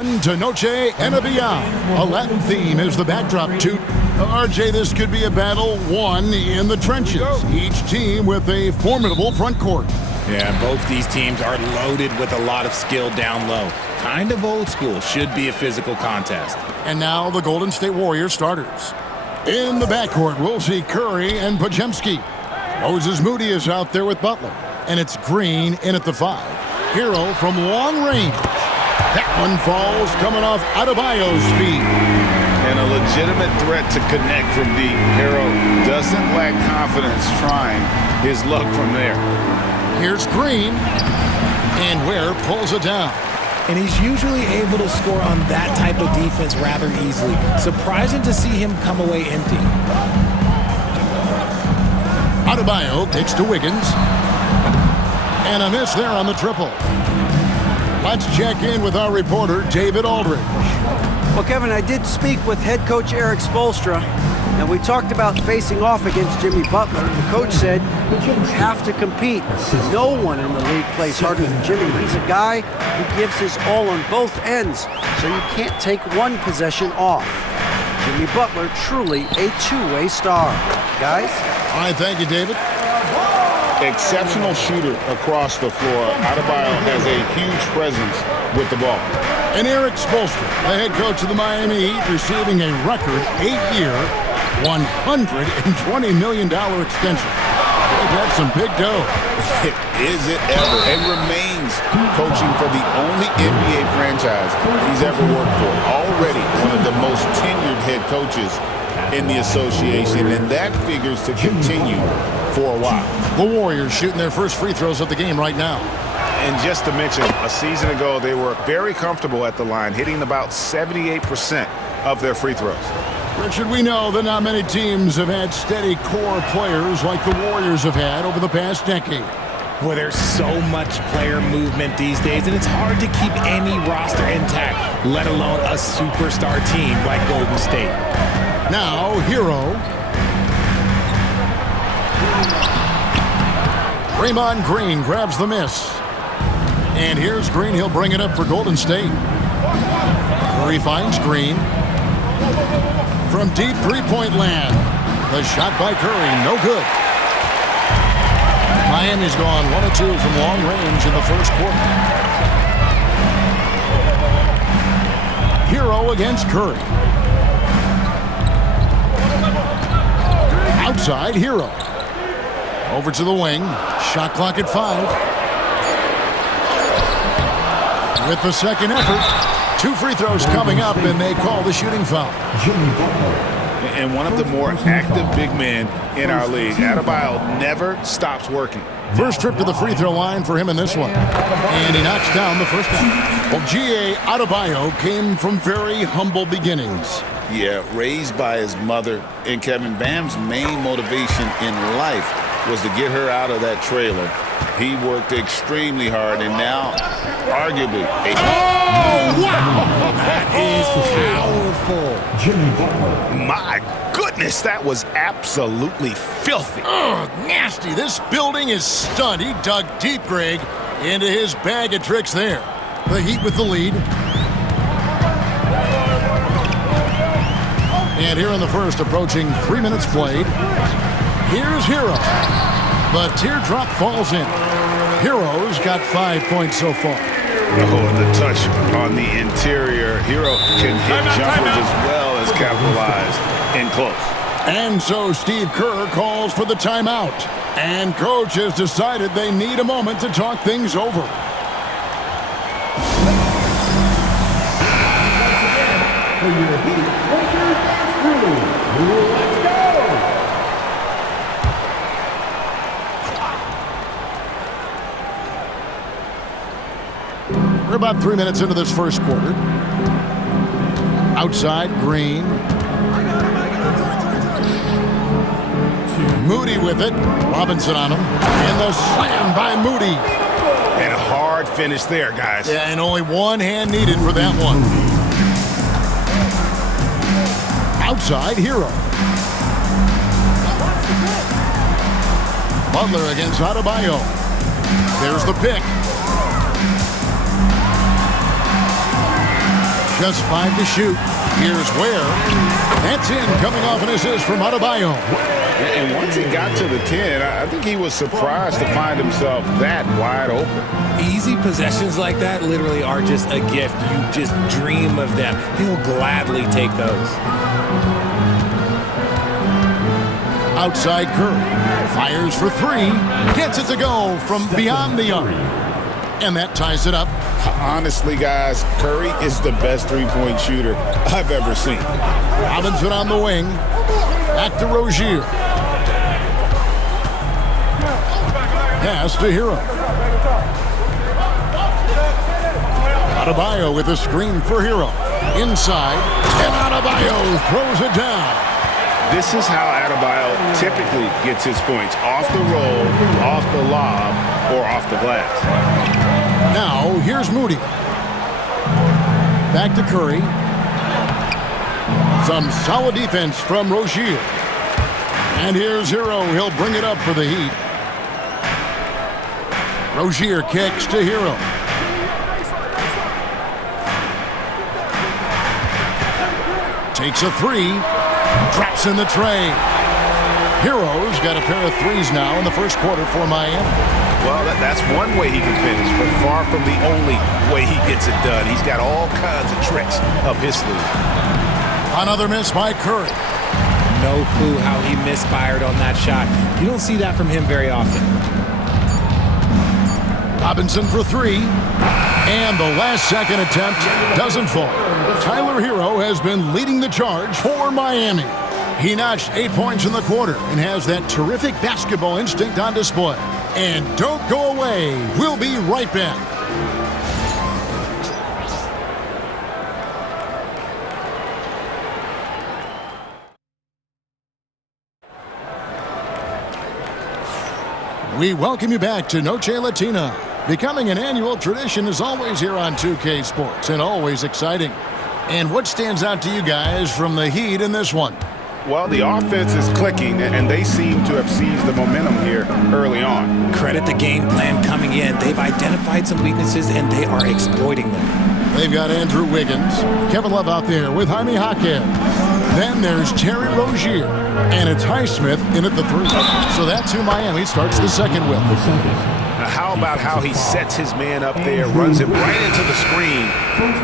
To Noche and a Beyond. A Latin theme is the backdrop to RJ. This could be a battle won in the trenches. Each team with a formidable front court. Yeah, both these teams are loaded with a lot of skill down low. Kind of old school. Should be a physical contest. And now the Golden State Warriors starters. In the backcourt, we'll see Curry and Podziemski. Moses Moody is out there with Butler. And it's Green in at the 5. Hero from long range. That one falls coming off Adebayo's feet. And a legitimate threat to connect from deep. Hero doesn't lack confidence trying his luck from there. Here's Green. And Ware pulls it down. And he's usually able to score on that type of defense rather easily. Surprising to see him come away empty. Adebayo takes to Wiggins. And a miss there on the triple. Let's check in with our reporter, David Aldridge. Well, Kevin, I did speak with head coach Eric Spoelstra, and we talked about facing off against Jimmy Butler. The coach said, you have to compete. No one in the league plays harder than Jimmy. He's a guy who gives his all on both ends, so you can't take one possession off. Jimmy Butler, truly a two-way star. Guys? All right, thank you, David. Exceptional shooter across the floor. Adebayo has a huge presence with the ball. And Eric Spoelstra, the head coach of the Miami Heat, receiving a record 8-year, $120 million extension. That's some big dough. Is it ever? And remains coaching for the only NBA franchise he's ever worked for. Already one of the most tenured head coaches in the association, and that figures to continue for a while. The Warriors shooting their first free throws of the game right now. And just to mention, a season ago, they were very comfortable at the line, hitting about 78% of their free throws. Richard, we know that not many teams have had steady core players like the Warriors have had over the past decade. Well, there's so much player movement these days, and it's hard to keep any roster intact, let alone a superstar team like Golden State. Now, Hero. Draymond Green grabs the miss. And here's Green. He'll bring it up for Golden State. Curry finds Green. From deep three-point land. The shot by Curry, no good. Miami's gone 1 of 2 from long range in the first quarter. Hero against Curry. Outside, Hero. Over to the wing. Shot clock at 5. With the second effort, 2 free throws coming up, and they call the shooting foul. And one of the more active big men in our league. Adebayo never stops working. First trip to the free throw line for him in this one. And he knocks down the first one. Well, G.A. Adebayo came from very humble beginnings. Yeah, raised by his mother. And Kevin, Bam's main motivation in life was to get her out of that trailer. He worked extremely hard, and now, arguably, Oh, wow! That is powerful. My goodness, that was absolutely filthy. Ugh, nasty. This building is stunned. He dug deep, Greg, into his bag of tricks there. The Heat with the lead. And here in the first, approaching 3 minutes played. Here's Hero. The teardrop falls in. Hero's got 5 points so far. Oh, and the touch on the interior. Hero can hit jumpers as well as capitalize in close. And so Steve Kerr calls for the timeout. And coach has decided they need a moment to talk things over. We're about 3 minutes into this first quarter. Outside, Green. Moody with it. Robinson on him. And the slam by Moody. And a hard finish there, guys. Yeah, and only one hand needed for that one. Outside, Hero. Butler against Adebayo. There's the pick. just 5 to shoot. Here's Ware. That's in, coming off an assist from Adebayo. And once he got to the 10, I think he was surprised to find himself that wide open. Easy possessions like that literally are just a gift. You just dream of them. He'll gladly take those. Outside Curry. Fires for 3. Gets it to go from beyond the arc. And that ties it up. Honestly, guys, Curry is the best three-point shooter I've ever seen. Robinson on the wing. Back to Rozier. Pass to Hero. Adebayo with a screen for Hero. Inside. And Adebayo throws it down. This is how Adebayo typically gets his points. Off the roll, off the lob, or off the glass. Now, here's Moody. Back to Curry. Some solid defense from Rozier. And here's Hero. He'll bring it up for the Heat. Rozier kicks to Hero. Takes a 3. Drops in the tray. Hero's got a pair of 3s now in the first quarter for Miami. Well, that's one way he can finish, but far from the only way he gets it done. He's got all kinds of tricks up his sleeve. Another miss by Curry. No clue how he misfired on that shot. You don't see that from him very often. Robinson for 3. And the last second attempt doesn't fall. Tyler Hero has been leading the charge for Miami. He notched 8 points in the quarter and has that terrific basketball instinct on display. And don't go away. We'll be right back. We welcome you back to Noche Latina. Becoming an annual tradition is always here on 2K Sports and always exciting. And what stands out to you guys from the Heat in this one? Well, the offense is clicking, and they seem to have seized the momentum here early on. Credit the game plan coming in. They've identified some weaknesses, and they are exploiting them. They've got Andrew Wiggins, Kevin Love out there with Jaime Jaquez. Then there's Terry Rozier, and it's Highsmith in at the 3. So that's who Miami starts the second with. Now, how about how he sets his man up there, runs him right into the screen,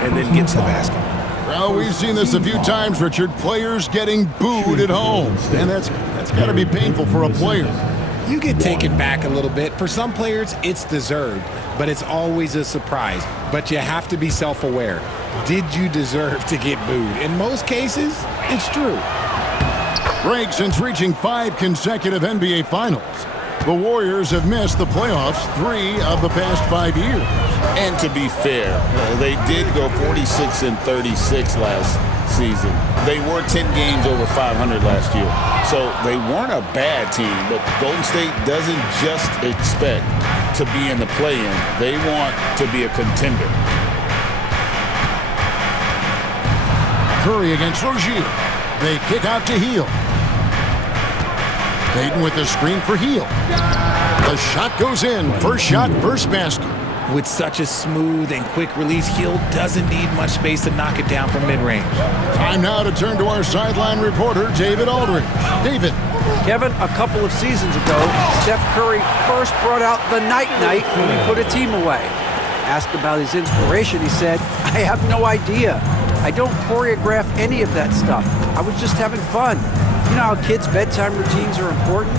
and then gets the basket? Well, we've seen this a few times, Richard. Players getting booed at home. And that's got to be painful for a player. You get taken back a little bit. For some players, it's deserved, but it's always a surprise. But you have to be self-aware. Did you deserve to get booed? In most cases, it's true. Break since reaching 5 consecutive NBA Finals. The Warriors have missed the playoffs 3 of the past 5 years. And to be fair, they did go 46 and 36 last season. They were 10 games over 500 last year. So they weren't a bad team, but Golden State doesn't just expect to be in the play-in. They want to be a contender. Curry against Rozier. They kick out to Hield. Payton with the screen for Hield. The shot goes in. First shot, first basket. With such a smooth and quick release, Hield doesn't need much space to knock it down from mid-range. Time now to turn to our sideline reporter, David Aldridge. David. Kevin, a couple of seasons ago, Steph Curry first brought out the night-night when he put a team away. Asked about his inspiration, he said, "I have no idea. I don't choreograph any of that stuff. I was just having fun." You know how kids' bedtime routines are important?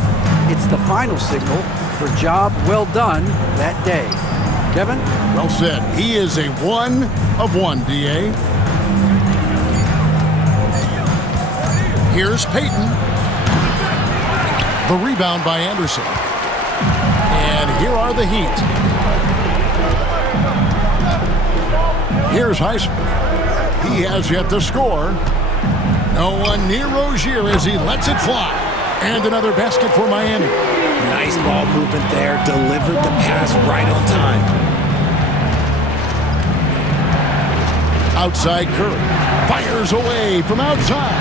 It's the final signal for job well done that day. Kevin? Well said. He is a 1 of 1, D.A. Here's Payton. The rebound by Anderson. And here are the Heat. Here's Highsmith. He has yet to score. No one near Rozier as he lets it fly. And another basket for Miami. Nice ball movement there. Delivered the pass right on time. Outside Curry. Fires away from outside.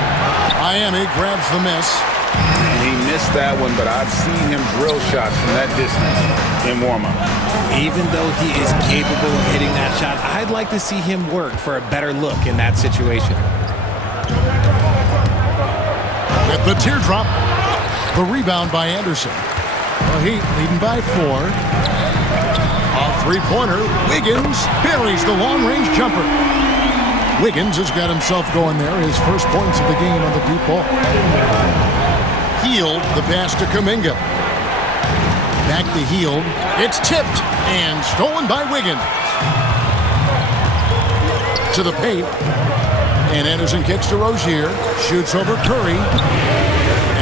Miami grabs the miss. And he missed that one, but I've seen him drill shots from that distance in warm-up. Even though he is capable of hitting that shot, I'd like to see him work for a better look in that situation. With the teardrop, the rebound by Anderson. The Heat leading by 4. A three-pointer. Wiggins buries the long-range jumper. Wiggins has got himself going there. His first points of the game on the deep ball. Healed the pass to Kuminga. Back to Healed. It's tipped and stolen by Wiggins. To the paint. And Anderson kicks to Rozier. Shoots over Curry.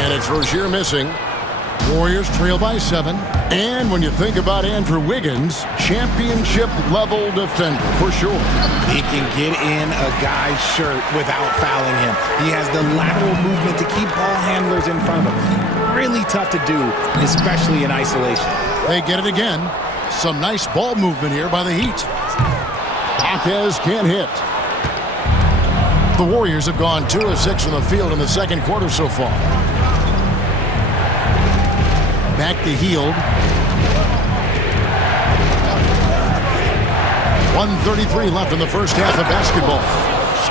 And it's Rozier missing. Warriors trail by 7. And when you think about Andrew Wiggins, championship-level defender for sure. He can get in a guy's shirt without fouling him. He has the lateral movement to keep ball handlers in front of him. Really tough to do, especially in isolation. They get it again. Some nice ball movement here by the Heat. Hawkes can't hit. The Warriors have gone 2 of 6 from the field in the second quarter so far. Back to Healed. 1:33 left in the first half of basketball.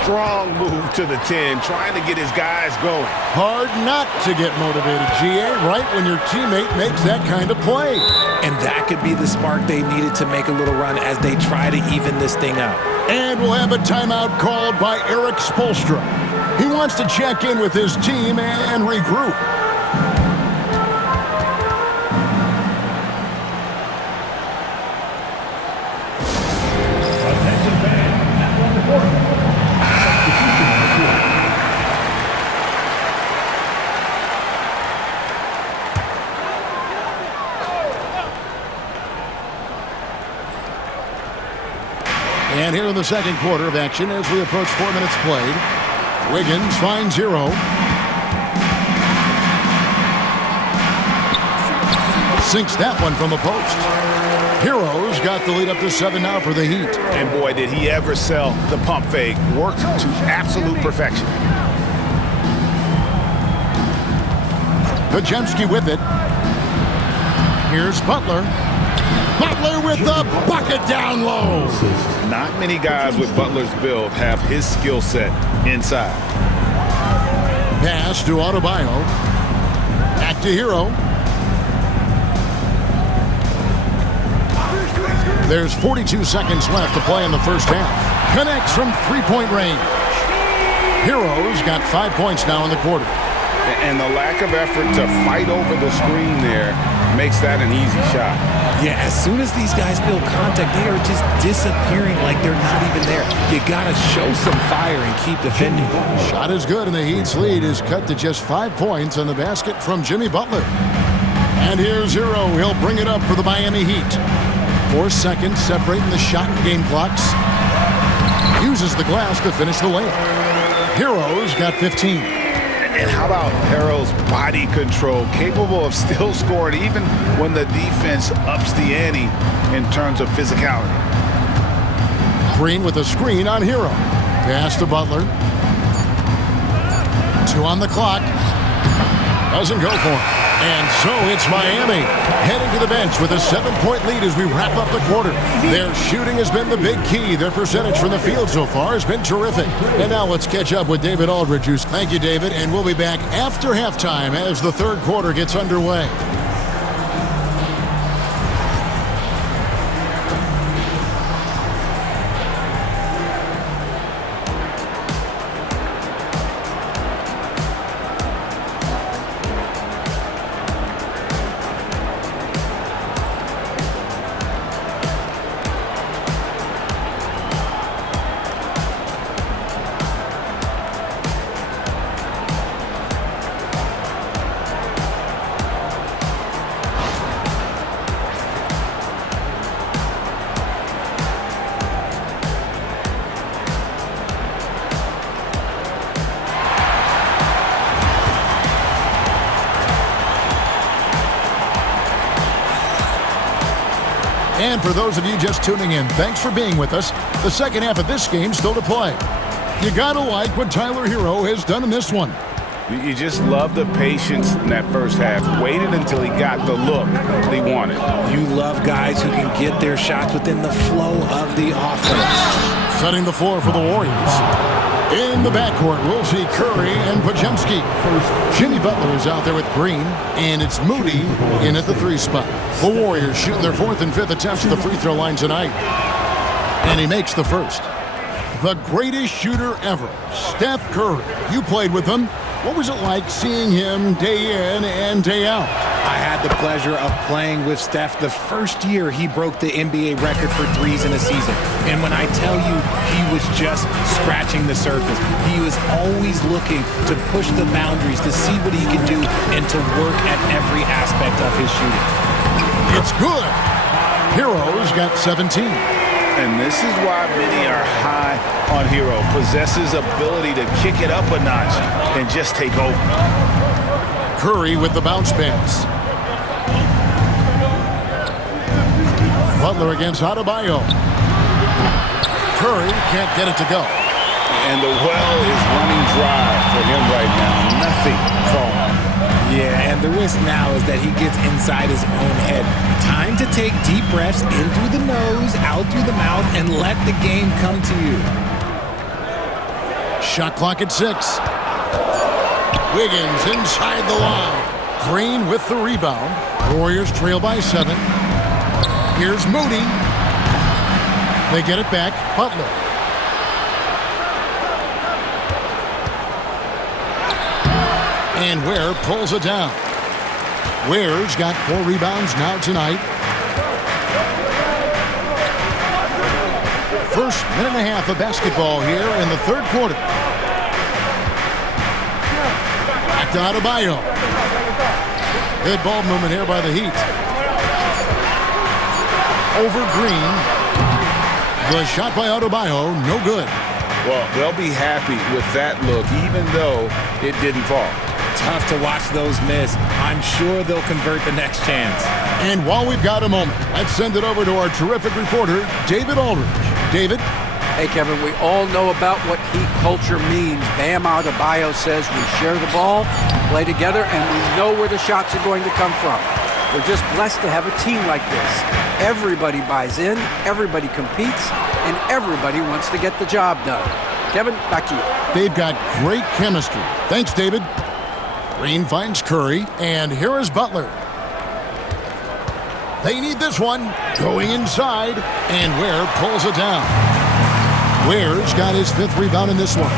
Strong move to the 10, trying to get his guys going. Hard not to get motivated, GA, right when your teammate makes that kind of play. And that could be the spark they needed to make a little run as they try to even this thing out. And we'll have a timeout called by Eric Spoelstra. He wants to check in with his team and regroup. And here in the second quarter of action as we approach 4 minutes played. Wiggins finds Hero. Sinks that one from the post. Hero's got the lead up to 7 now for the Heat. And boy, did he ever sell the pump fake. Worked to absolute perfection. Podziemski with it. Here's Butler. Butler with the bucket down low. Not many guys with Butler's build have his skill set inside. Pass to Adebayo. Back to Hero. There's 42 seconds left to play in the first half. Connects from three-point range. Hero's got 5 points now in the quarter. And the lack of effort to fight over the screen there makes that an easy shot. Yeah, as soon as these guys build contact, they are just disappearing like they're not even there. You gotta show some fire and keep defending. Shot is good, and the Heat's lead is cut to just 5 points on the basket from Jimmy Butler. And here's Hero. He'll bring it up for the Miami Heat. 4 seconds separating the shot and game clocks. Uses the glass to finish the layup. Hero's got 15. And how about Harrell's body control, capable of still scoring even when the defense ups the ante in terms of physicality. Green with a screen on Hero. Pass to Butler. 2 on the clock. Doesn't go for it. And so it's Miami heading to the bench with a 7-point lead as we wrap up the quarter. Their shooting has been the big key. Their percentage from the field so far has been terrific. And now let's catch up with David Aldridge. Thank you, David. And we'll be back after halftime as the third quarter gets underway. And for those of you just tuning in, thanks for being with us. The second half of this game still to play. You gotta like what Tyler Hero has done in this one. You just love the patience in that first half. Waited until he got the look that he wanted. You love guys who can get their shots within the flow of the offense. Setting the floor for the Warriors. In the backcourt, we'll see Curry and Podziemski. Jimmy Butler is out there with Green, and it's Moody in at the 3 spot. The Warriors shooting their 4th and 5th attempts at the free throw line tonight. And he makes the first. The greatest shooter ever, Steph Curry. You played with him. What was it like seeing him day in and day out? I had the pleasure of playing with Steph the first year he broke the NBA record for threes in a season. And when I tell you he was just scratching the surface, he was always looking to push the boundaries, to see what he could do, and to work at every aspect of his shooting. It's good. Hero's got 17. And this is why many are high on Hero. Possesses ability to kick it up a notch and just take over. Curry with the bounce pass. Butler against Adebayo. Curry can't get it to go. And the well is running dry for him right now. Nothing falling. Yeah, and the risk now is that he gets inside his own head. Time to take deep breaths in through the nose, out through the mouth, and let the game come to you. Shot clock at 6. Wiggins inside the line. Green with the rebound. Warriors trail by 7. Here's Moody. They get it back. Butler. And Ware pulls it down. Ware's got 4 rebounds now tonight. First minute and a half of basketball here in the 3rd quarter. Back to Adebayo. Good ball movement here by the Heat. Over Green. The shot by Adebayo, no good. Well, they'll be happy with that look, even though it didn't fall. Tough to watch those miss. I'm sure they'll convert the next chance. And while we've got a moment, let's send it over to our terrific reporter, David Aldridge. David? Hey, Kevin, we all know about what Heat culture means. Bam Adebayo says we share the ball, play together, and we know where the shots are going to come from. We're just blessed to have a team like this. Everybody buys in, everybody competes, and everybody wants to get the job done. Kevin, back to you. They've got great chemistry. Thanks, David. Green finds Curry, and here is Butler. They need this one. Going inside, and Ware pulls it down. Ware's got his 5th rebound in this one.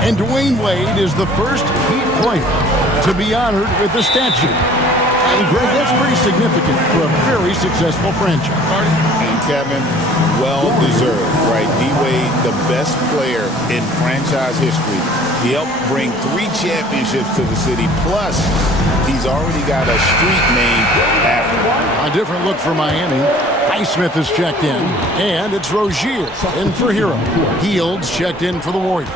And Dwayne Wade is the first Heat player to be honored with a statue. And Greg, that's pretty significant for a very successful franchise. And Kevin, well deserved, right? D-Wade, the best player in franchise history. He helped bring 3 championships to the city. Plus, he's already got a street named after him. A different look for Miami. Highsmith is checked in, and it's Rozier in for Hero. Heald's checked in for the Warriors.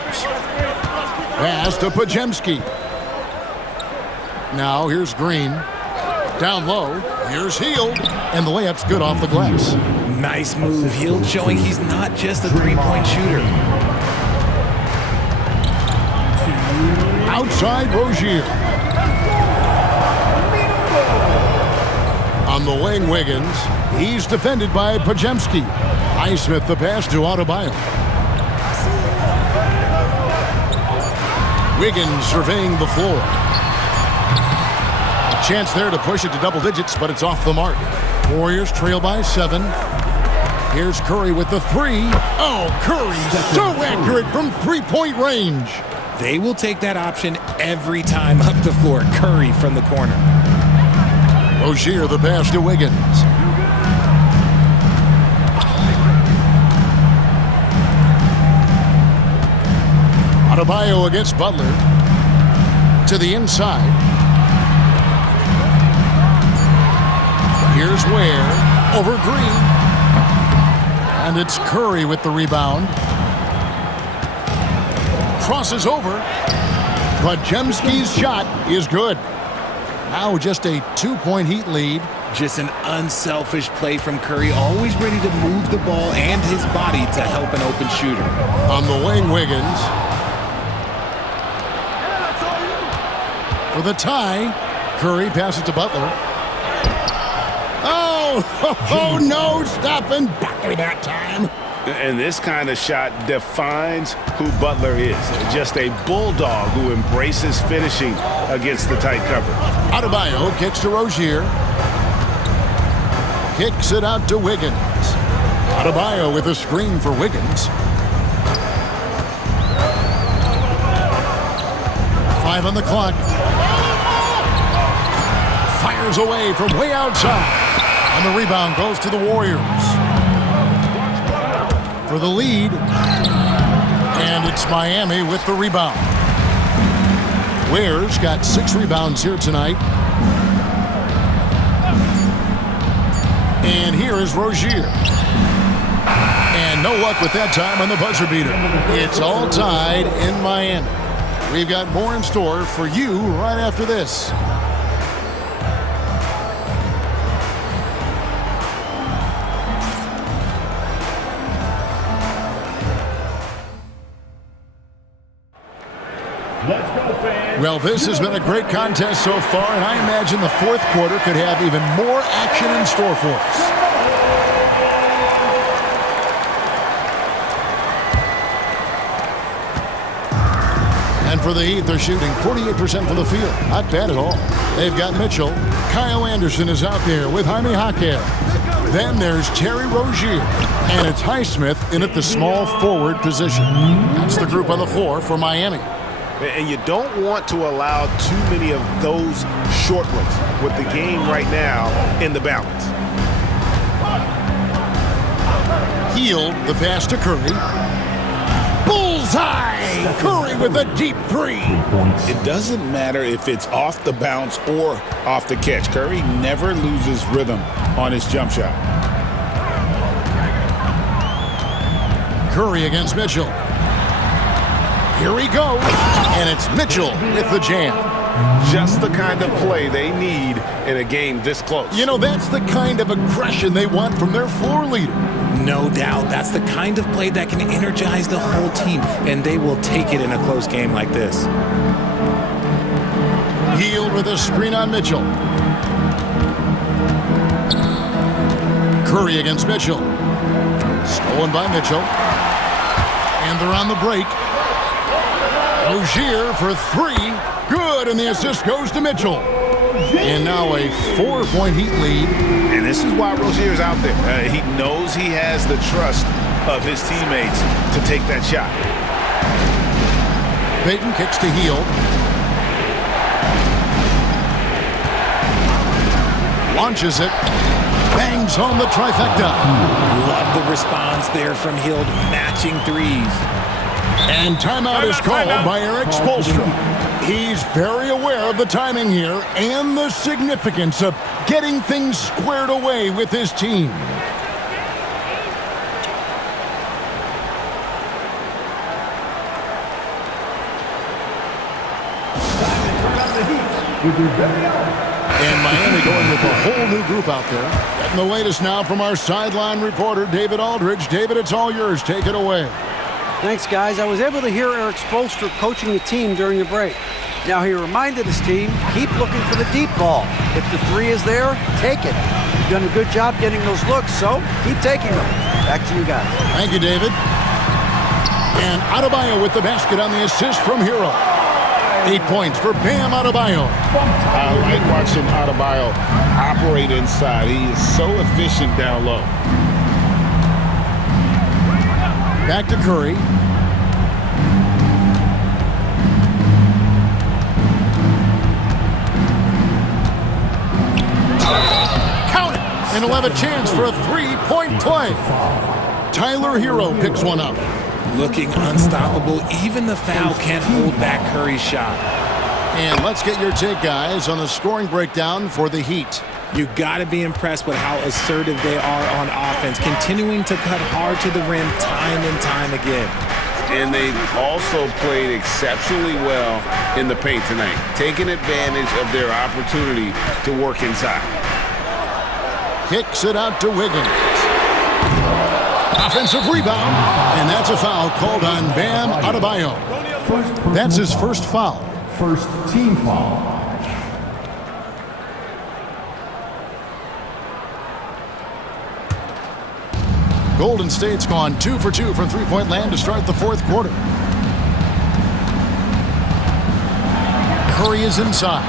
Pass to Podziemski. Now here's Green. Down low, here's Hield, and the layup's good off the glass. Nice move. Hield showing he's not just a 3-point shooter. Outside Rozier. On the wing, Wiggins. He's defended by Podziemski. Highsmith the pass to Adebayo. Wiggins surveying the floor. A chance there to push it to double digits, but it's off the mark. Warriors trail by 7. Here's Curry with the 3. Oh, Curry so accurate from 3-point range. They will take that option every time up the floor. Curry from the corner. Rozier the pass to Wiggins. Adebayo against Butler. To the inside. Here's Ware over Green. And it's Curry with the rebound. Crosses over. Podziemski's shot is good. Now just a 2-point Heat lead. Just an unselfish play from Curry, always ready to move the ball and his body to help an open shooter. On the wing, Wiggins. For the tie, Curry passes to Butler. Oh, no, stopping Butler that time. And this kind of shot defines who Butler is. Just a bulldog who embraces finishing against the tight cover. Adebayo kicks to Rozier. Kicks it out to Wiggins. Adebayo with a screen for Wiggins. 5 on the clock. Fires away from way outside. And the rebound goes to the Warriors. For the lead. And it's Miami with the rebound. Ware's got 6 rebounds here tonight. And here is Rozier. And no luck with that time on the buzzer beater. It's all tied in Miami. We've got more in store for you right after this. Well, this has been a great contest so far, and I imagine the fourth quarter could have even more action in store for us. And for the Heat, they're shooting 48% from the field. Not bad at all. They've got Mitchell. Kyle Anderson is out there with Jaime Jaquez. Then there's Terry Rozier. And it's Highsmith in at the small forward position. That's the group on the floor for Miami. And you don't want to allow too many of those short ones with the game right now in the balance. Hield the pass to Curry. Bullseye! Curry with a deep 3. It doesn't matter if it's off the bounce or off the catch. Curry never loses rhythm on his jump shot. Curry against Mitchell. Here he goes, and it's Mitchell with the jam. Just the kind of play they need in a game this close. You know, that's the kind of aggression they want from their floor leader. No doubt. That's the kind of play that can energize the whole team, and they will take it in a close game like this. Hield with a screen on Mitchell. Curry against Mitchell. Stolen by Mitchell. And they're on the break. Rozier for 3. Good, and the assist goes to Mitchell. And now a 4-point Heat lead. And this is why Rozier's out there. He knows he has the trust of his teammates to take that shot. Payton kicks to Hield. Launches it. Bangs home the trifecta. Love the response there from Hield, matching threes. And timeout is called by Eric Spoelstra. He's very aware of the timing here and the significance of getting things squared away with his team. And Miami going with a whole new group out there. Getting the latest now from our sideline reporter, David Aldridge. David, it's all yours. Take it away. Thanks, guys. I was able to hear Eric Spoelstra coaching the team during the break. Now, he reminded his team, keep looking for the deep ball. If the 3 is there, take it. You've done a good job getting those looks, so keep taking them. Back to you guys. Thank you, David. And Adebayo with the basket on the assist from Hero. 8 points for Bam Adebayo. I like watching Adebayo operate inside. He is so efficient down low. Back to Curry. Count it! And he'll have a chance for a 3-point play. Tyler Hero picks one up. Looking unstoppable. Even the foul can't hold back Curry's shot. And let's get your take, guys, on the scoring breakdown for the Heat. You got to be impressed with how assertive they are on offense, continuing to cut hard to the rim time and time again. And they also played exceptionally well in the paint tonight, taking advantage of their opportunity to work inside. Kicks it out to Wiggins. Offensive rebound, and that's a foul called on Bam Adebayo. That's his first foul. First team foul. Golden State's gone 2 for 2 from three-point land to start the fourth quarter. Curry is inside.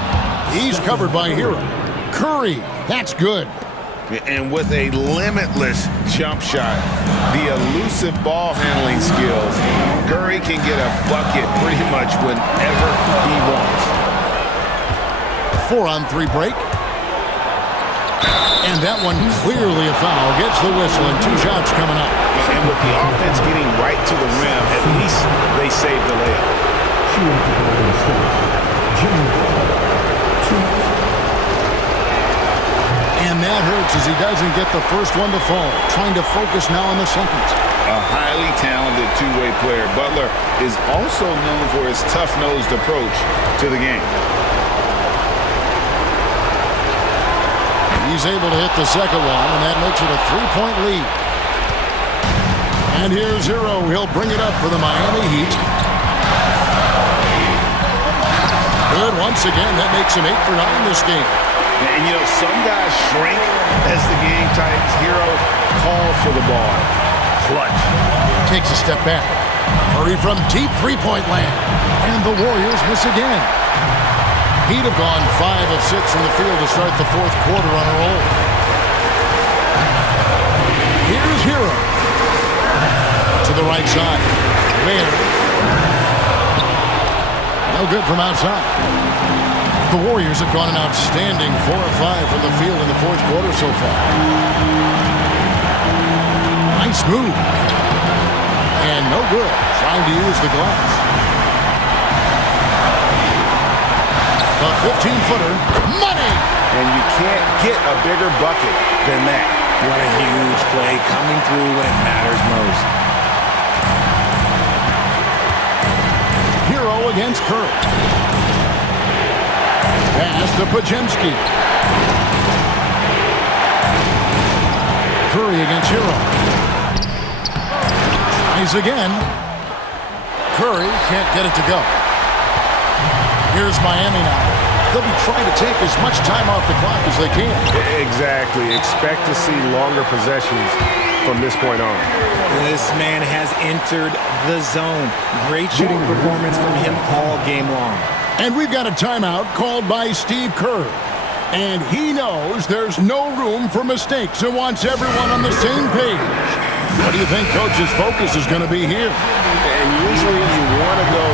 He's covered by Hero. Curry, that's good. And with a limitless jump shot, the elusive ball handling skills, Curry can get a bucket pretty much whenever he wants. 4-on-3 break. And that one clearly a foul. Gets the whistle and 2 shots coming up. And with the offense getting right to the rim, at least they saved the layup. And that hurts as he doesn't get the first one to fall. Trying to focus now on the second. A highly talented two-way player, Butler is also known for his tough-nosed approach to the game. He's able to hit the second one, and that makes it a 3-point lead. And here's Hero. He'll bring it up for the Miami Heat. Good once again. That makes him 8 for 9 this game. And, you know, some guys shrink as the game tightens. Hero calls for the ball. Clutch. Takes a step back. Curry from deep three-point land. And the Warriors miss again. He'd have gone 5 of 6 from the field to start the fourth quarter on a roll. Here's Hero. To the right side. Where? No good from outside. The Warriors have gone an outstanding 4 of 5 from the field in the fourth quarter so far. Nice move. And no good. Trying to use the glass. The 15-footer. Money! And you can't get a bigger bucket than that. What a huge play coming through when it matters most. Hero against Curry. Pass to Podziemski. Curry against Hero. Tries again. Curry can't get it to go. Here's Miami now. They'll be trying to take as much time off the clock as they can. Exactly. Expect to see longer possessions from this point on. This man has entered the zone. Great shooting performance from him all game long. And we've got a timeout called by Steve Kerr. And he knows there's no room for mistakes and wants everyone on the same page. What do you think Coach's focus is going to be here? And usually you want to go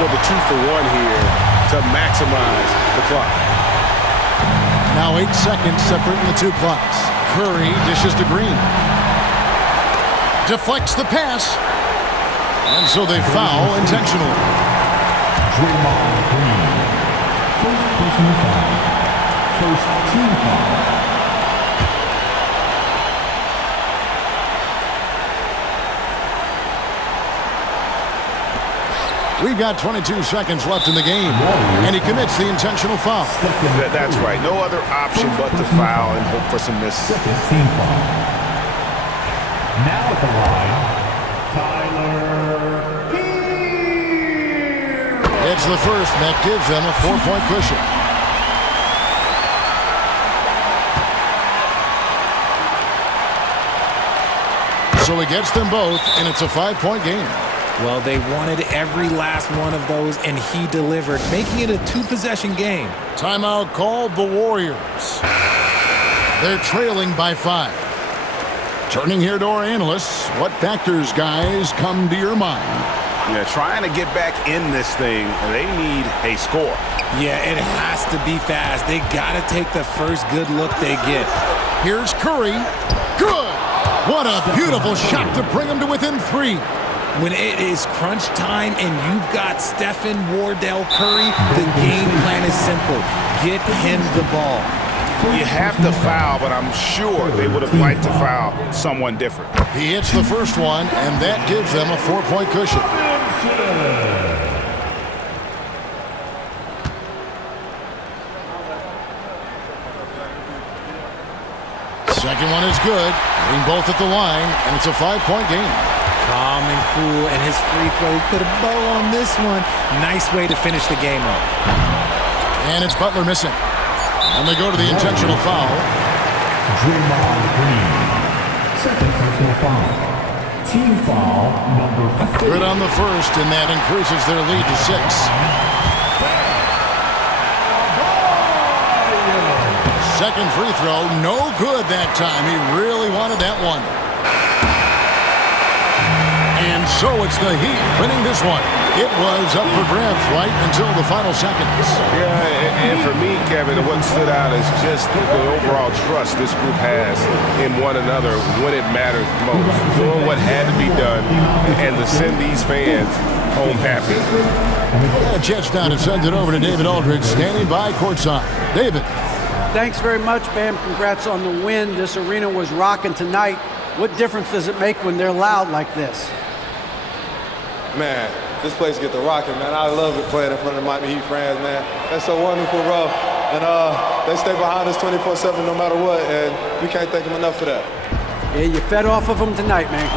for the 2-for-1 here to maximize the clock. Now 8 seconds separating the two clocks. Curry dishes to Green. Deflects the pass. And so they foul intentionally. First personal foul. First team foul. We've got 22 seconds left in the game, and he commits the intentional foul. That's right. No other option but to foul and hope for some misses. Second team foul. Now at the line, Tyler. It's the first, and that gives them a 4-point cushion. So he gets them both, and it's a 5-point game. Well, they wanted every last one of those, and he delivered, making it a 2-possession game. Timeout called the Warriors. They're trailing by 5. Turning here to our analysts, what factors, guys, come to your mind? Yeah, trying to get back in this thing, they need a score. Yeah, it has to be fast. They got to take the first good look they get. Here's Curry. Good! What a beautiful shot to bring him to within 3. When it is crunch time and you've got Stephen Wardell Curry, the game plan is simple. Get him the ball. You have to foul, but I'm sure they would have liked to foul someone different. He hits the first one, and that gives them a 4-point cushion. Second one is good. Hitting both at the line, and it's a 5-point game. Calm and cool, and his free throw put a bow on this one. Nice way to finish the game up. And it's Butler missing. And they go to the intentional foul. Draymond Green. Second personal personal foul. Team foul number 4. Good on the first, and that increases their lead to 6. Second free throw, no good that time. He really wanted that one. And so it's the Heat winning this one. It was up for grabs right until the final seconds. Yeah, and for me, Kevin, what stood out is just the overall trust this group has in one another when it mattered most. Doing what had to be done and to send these fans home happy. Yeah, Jets now to send it over to David Aldridge, standing by courtside. David. Thanks very much, Bam. Congrats on the win. This arena was rocking tonight. What difference does it make when they're loud like this? Man, this place get the rocking, man. I love it playing in front of the Miami Heat fans, man. That's so wonderful, bro. And they stay behind us 24/7 no matter what, and we can't thank them enough for that. Yeah, you fed off of them tonight, man.